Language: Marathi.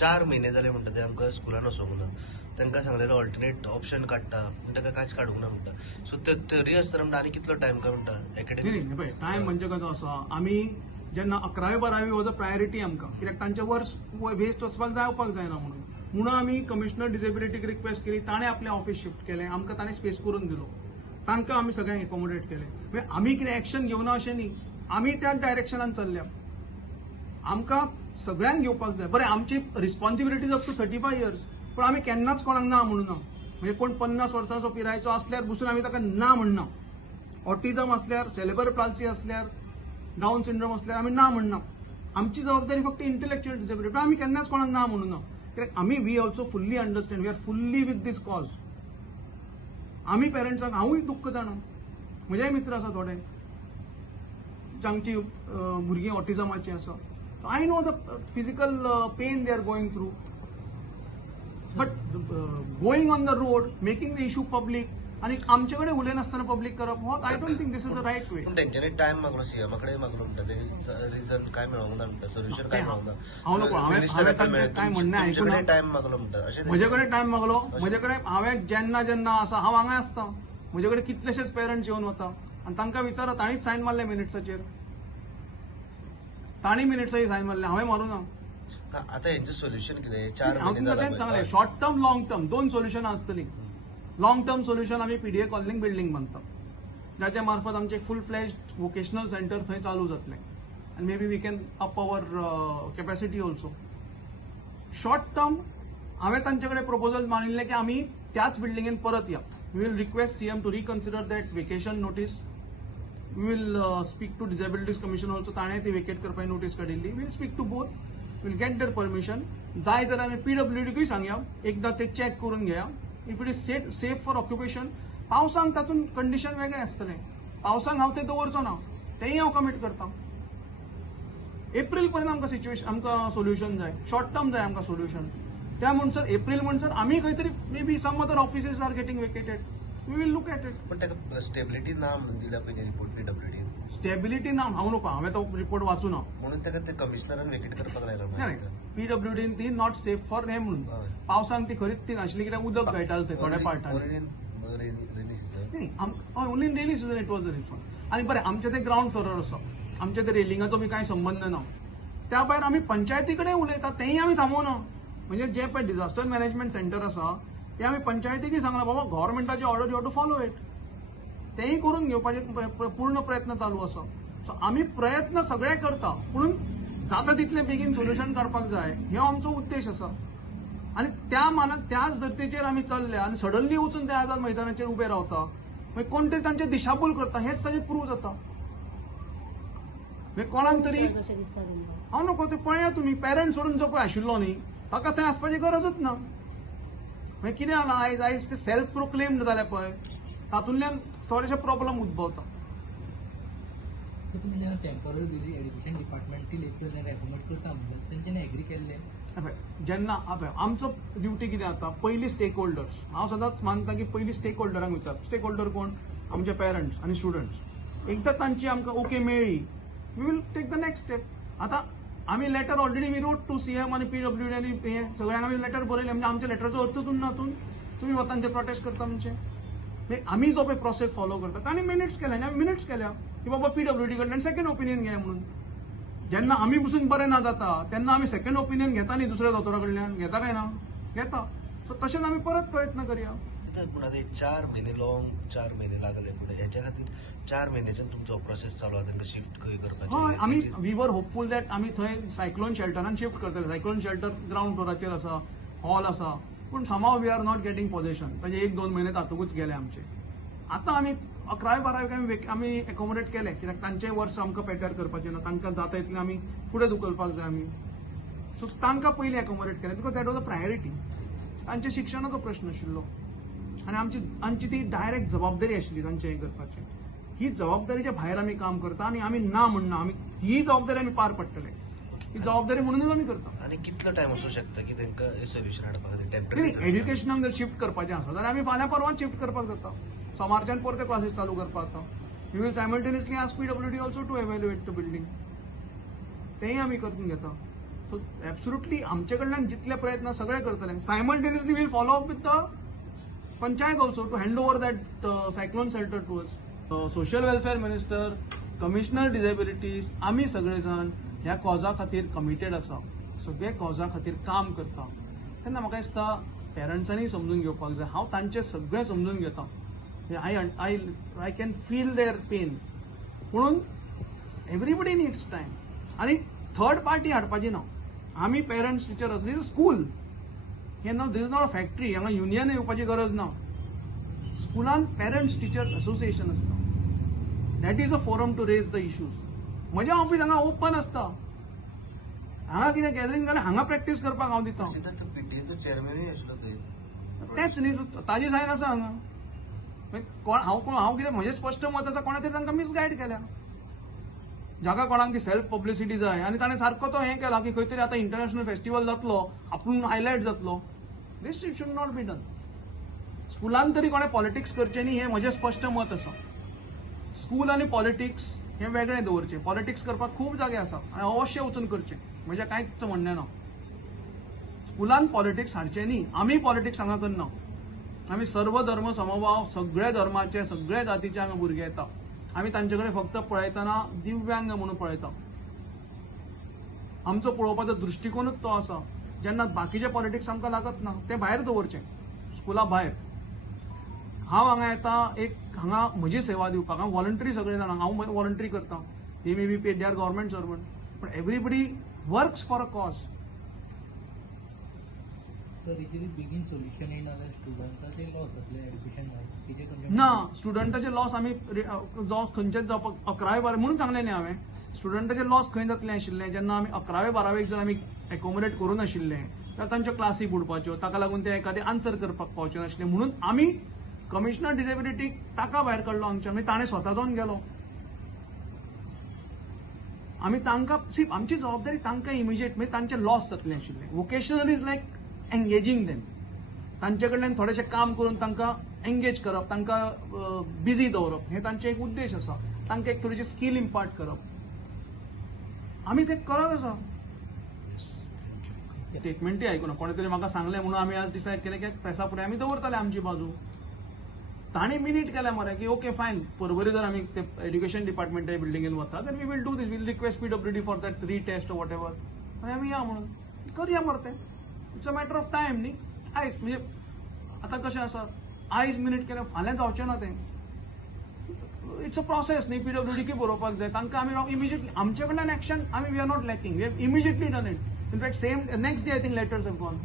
4 महिने जाले म्हणटा ते आमकां स्कुलान वचोंक ना. तांकां सांगलेलें ऑल्टरनेट ऑप्शन काडटा पूण ताका कांयच काडूंक ना म्हणटा. सो ते थरी आसतना म्हणटा आनी कितलो टायम काय म्हणटा एकेडमी. पळय टायम म्हणजे कसो आसा, आमी जेन्ना 11वी 12वी वॉज अ प्रायोरिटी आमकां, कित्याक तांचे वर्स वेस्ट वचपाक जावपाक जायना म्हणून आमी कमिशनर डिसेबिलिटीक रिक्वेस्ट केली. ताणें आपलें ऑफिस शिफ्ट केलें, आमकां ताणें स्पेस करून दिलो. तांकां आमी सगळ्यांक एकोमोडेट केलें. म्हणजे आमी कितें एक्शन घेवना अशें न्ही, आमी त्याच डायरेक्शनान चल्ल्या. आमकां सगळ्यांक घेवपाक जाय. बरें, आमची रिस्पॉन्सिबिलिटीज अप टू 35 इयर्स, पूण आमी केन्नाच कोणाक ना म्हणून ना. म्हणजे कोण 50 वर्सांचो पिरायेचो असल्यार बसून आमी ताका ना म्हणना. ऑटिझम असल्यार, सेरेब्रल पाल्सी असल्यार, डाऊन सिंड्रोम असल्यार आमी ना म्हणना. आमची जबाबदारी फक्त इंटेलेक्च्युअल डिसेबिलिटी. आमी केन्नाच कोणाक ना म्हणून ना. कित्याक आमी we also fully understand, we are fully with this cause. आमी पेरंट्सांक हांवूय दुख्ख जाणा. म्हजेय मित्र आसा थोडे जांची भुरगीं ऑटिझमाची आसा. I know the physical pain they are going through. But going on the road, making the issue public आणि आमचे कडेन उलयनासतना पब्लीक करप, हो I don't think this is the right way. पूण तेंच्यांनी टायम मागलो, सीएमा कडेन मागलो म्हणटा ते रिजन काय मेळोंक ना म्हणटा, सोल्युशन काय मेळोंक ना. हांव नको, हांवें काय म्हणणें आयकून टायम मागलो म्हणटा अशें. म्हजे कडेन टायम मागलो. म्हजे कडेन हांवें जेन्ना आसा हांव हांगा आसता. म्हजे कडेन कितलेशेच पेरंट्स येवन वता आनी तांकां विचारा, तांणीच सायन मारले मिनिट्साचेर. तांणी मिनिट्साची सायन मारले, हांवें मारूं ना. आतां हेंचें सोल्युशन कितें? 4 हांव तुमकां तेंच सांगलें, शॉर्ट टर्म लॉंग टर्म दोन सोल्युशनां आसतलीं. लॉंग टर्म सोल्युशन आमी पीडीए कॉलिंग बिल्डींग बांदता, जाच्या मार्फत आमचें फुल फ्लॅश्ड वोकेशनल सेंटर थंय चालू जातलें. आनी may be we can up our capacity also. Short term हांवें तांचे कडेन प्रपोजल मांडिल्लें की आमी त्याच बिल्डिंगेन परत या. We will request CM to reconsider that vacation notice. We will speak to disabilities commission also, ताणें ती वेकेट करपाची नोटीस काडिल्ली. Will speak to both, will get their permission. जाय जाल्यार आमी पीडब्ल्यूडीकूय सांगया, एकदां ते चॅक करून घेया. If it is safe for occupation. पावसांक तातूंत कंडिशन वेगळें आसतलें. पावसांक हांव ते दवरचो ना, तेंय हांव कमीट करता. एप्रील पर्यंत आमकां सोल्युशन जाय. शॉर्ट टर्म जाय आमकां सोल्युशन. त्या म्हणसर एप्रील म्हणसर आमी खंय तरी may be some other offices are getting vacated, we will look at it. पण ताका स्टेबिलिटी ना दिल्या पयलीं रिपोर्ट पीडब्ल्यूडी. स्टेबिलिटी ना हांव नको, हांवें तो रिपोर्ट वाचूना म्हणून ताका ते कमिशनरान वेकेट करपाक लायला. पीडब्ल्यूडीन ती नॉट सेफ फॉर हें म्हणून. पावसांक ती खरीच ती नाशिल्ली, कित्याक उदक गळटालें थंय थोड्या पार्टांनी. Only in rainy season it was the response. आनी बरें, आमचें तें ग्राउंड फ्लोरार आसा, आमच्या ते रेलिंगाचो बी कांय संबंद ना. त्या भायर आमी पंचायती कडेन उलयता, तेंय आमी थांबोवना. म्हणजे जे पळय डिझास्टर मॅनेजमेंट सेंटर आसा ते आमी पंचायतीकूय सांगला, बाबा गव्हर्नमेंटाची order you have to follow it. तेंय करून घेवपाचे पूर्ण प्रयत्न चालू आसा. सो आमी प्रयत्न सगळे करता, पूण जाता तितले बेगीन सोल्युशन काडपाक जाय, हो आमचो उद्देश आसा. आनी त्याच धर्तेचेर आमी चल्ले आनी सडनली वचून त्या आझाद मैदानाचेर उबे रावता. मागीर कोण तरी तांचे दिशाभूल करता, हेच ताचें प्रूव जाता. मागीर कोणाक तरी हांव नको, ते पळया तुमी पेरंट सोडून जो पळय आशिल्लो न्ही, ताका थंय आसपाची गरजूच ना. मागीर कितें जालां, आयज ते सेल्फ प्रोक्लेम्ड जाले पळय, तातूंतल्यान थोडेशे प्रॉब्लेम उद्भवता. तुमी जेन्ना टेम्पररी दिली एड्युकेशन डिपार्टमेंट ती लेक्चर जेन्ना एकोमोडेट करता म्हणल्यार तेंच्यांनी एग्री केल्लें. जेन्ना आमचो ड्युटी कितें जाता, पयली स्टेक होल्डर्स. हांव सदांच मानता की पयली स्टेक होल्डरांक विचार. स्टेक होल्डर कोण? आमचे पेरंट्स आनी स्टुडंट्स. एकदां तांची आमकां ओके मेळ्ळी, we will take the next step. आतां आमी letter already we wrote to CM आनी पीडब्ल्यूडी आनी हें सगळ्यांक आमी लेटर बरयलें. म्हणजे आमच्या लेटराचो अर्थच उरना हातूंत. तुमी वतान ते प्रोटेस्ट करता म्हणजे आमी जो पळय प्रोसेस फॉलो करता तांणी मिनिट्स केल्या, आमी मिनिट्स केल्या की बाबा पीडब्ल्यूडी कडल्यान सेकंड ओपिनियन घेया म्हणून. जेन्ना आमी बसून बरें ना जाता तेन्ना आमी सेकंड ओपिनियन घेता न्ही दुसऱ्या दोतोरा कडल्यान, घेता काय ना? घेता. सो तशेंच आमी परत प्रयत्न करया. पूण आतां 4 महिने लॉंग 4 महिने लागले पुढे. ह्याच्या खातीर 4 महिन्याच्यान तुमचो प्रोसेस चालू आहा तांकां शिफ्ट खंय करपाचें. हय, आमी वी वर होपफूल दॅट आमी थंय सायक्लोन शेल्टरान शिफ्ट करतले. सायक्लोन शेल्टर ग्राउंड फ्लोराचेर आसा, हॉल आसा, पूण somehow we are not getting possession. ताचे 1-2 महिने तातूंतच गेले आमचे. आतां आमी 11वी-12वी आमी एकोमोडेट केले, कित्याक तांचेय वर्स आमकां पेड्यार करपाचें ना. तांकां जाता तितलें आमी फुडें धुकलपाक जाय आमी. सो तांकां पयलीं एकोमोडेट केलें, because that was a priority. तांच्या शिक्षणाचो प्रश्न आशिल्लो आनी आमची ती डायरेक्ट जबाबदारी आशिल्ली तांचें हें करपाचें. ही जबाबदारीच्या भायर आमी काम करता आनी आमी ना म्हणना. आमी ही जबाबदारी आमी पार पडटले. ही जबाबदारी म्हणूनच आमी करता. आनी कितलो टायम वचूंक शकता की तांकां सोल्युशन हाडपा खातीर टेम्पररी एड्युकेशनाक जर शिफ्ट करपाचें आसा जाल्यार आमी फाल्यां परवां शिफ्ट करपाक जाता. सोमारच्यान परते क्लासीस चालू करपाक जाता. We will simultaneously ask PWD also to evaluate the building. तेंय आमी करून घेता. सो एब्सोल्युटली आमचे कडल्यान जितले प्रयत्न सगळे करतले. Simultaneously will follow up with the panchayat also to hand over that cyclone shelter to us. Social welfare minister, commissioner disabilities, आम्ही सगळेजण ह्या कॉजा खातीर कमिटेड आसा, सगळे कॉजा खातीर काम करता. तेन्ना म्हाका दिसता पेरंट्सांनी समजून घेवपाक जाय. हांव तांचे सगळें समजून घेता. I can feel their pain. म्हणून एव्हरीबडी नीड्स टायम. आणि थर्ड पार्टी हाडपाची ना. आमी पेरंट्स टिचर आसा. This is school. हे no this is not a factory. हांगा युनियन येवपाची गरज ना. स्कुलान पेरंट्स टिचर्स असोसिएशन आसता. That is a forum to raise the issues. म्हजें ऑफिस हांगा ओपन आसता. हांगा कितें गॅदरींग जाल्यार हांगा प्रॅक्टीस करपाक हांव दिता. पीटीएचो चेअरमॅनूय आशिल्लो थंय. तेच न्ही, ताजी सायन आसा हांगा. हांव कितें म्हजें स्पश्ट मत आसा, कोणा तरी तांकां मिसगायड केल्या. जाका कोणाक सेल्फ पब्लिसिटी जाय आनी ताणें सारको तो हें केला की खंय तरी आतां इंटरनॅशनल फेस्टिवल जातलो, आपूण हायलायट जातलो. This it should not be done. स्कुलान तरी कोणें पॉलिटिक्स करचें न्ही, हें म्हजें स्पश्ट मत आसा. स्कूल आनी पॉलिटिक्स हें वेगळें दवरचें. पॉलिटिक्स करपाक खूब जागे आसा आनी अवश्य वचून करचें. म्हजें कांयच म्हणणें ना. स्कुलान पॉलिटिक्स हाडचें न्ही. आमी पॉलिटिक्स हांगा करना. आमी सर्व धर्म समभाव, सगळे धर्माचे, सगळे जातीचे हांगा भुरगे येता. आमी तांचे कडेन फक्त पळयतना दिव्यांग म्हणून पळयता. आमचो पळोवपाचो दृश्टिकोनूच तो आसा. जेन्ना बाकीचे पॉलिटिक्स आमकां लागत ना ते भायर दवरचें, स्कुला भायर. हांव हांगा येता एक हांगा म्हजी सेवा दिवपाक. हांव वॉलंटरी सगळे जाणां, हांव वॉलंटरी करता. They may be paid, they are government servant, but everybody works for a cause. Sir हेचेर बेगीन सोल्युशन येयना जाल्यार स्टुडंटाचे लॉस जातले एड्युकेशन ना. स्टुडंटाचे लॉस आमी जो खंयचेच जावपाक 11वी-12वी म्हणून सांगलें न्ही हांवें. स्टुडंटाचे लॉस खंय जातलें आशिल्लें जेन्ना आमी 11वी-12वीक जर आमी एकोमोडेट करूं नाशिल्लें जाल्यार तांच्यो क्लासी बुडपाच्यो, ताका लागून ते एखादें आन्सर करपाक पावचे नाशिल्ले. म्हणून आमी कमिशनर डिसेबिलिटीक ताका भायर काडलो आमच्या. आमी ताणें स्वता जावन गेलो. आमी तांकां आमची जबाबदारी तांकां इमिजिएट म्हणजे तांचे लॉस जातले आशिल्ले. Vocational is like engaging them. तांचे कडल्यान थोडेशें काम करून तांकां एंगेज करप, तांकां बिजी दवरप, हें तांचे एक उद्देश आसा. तांकां एक थोडीशी स्कील इम्पार्ट करप. आमी ते करत आसा. स्टेटमेंटूय आयकुना. कोणे तरी म्हाका सांगलें म्हणून आमी आज डिसायड केलें की प्रेसा फुडें आमी दवरतले आमची बाजू. तांणी मिनीट केल्या मरे की ओके फायन, परवरी जर आमी ते एड्युकेशन डिपार्टमेंटा बिल्डिंगेन वता then we will do this. Will request PWD for that retest whatever. आनी आमी या म्हणून करया मरे ते. It's a matter of time न्ही. आयज म्हणजे आतां कशें आसा, आयज मिनीट केल्यार फाल्यां जावचें ना तें. इट्स अ प्रोसेस न्ही. PWD बरोवपाक जाय. तांकां आमी इमिजिएटली आमचे कडल्यान एक्शन आमी we are not lacking. We have immediately done it. In fact same next day I think letters have gone.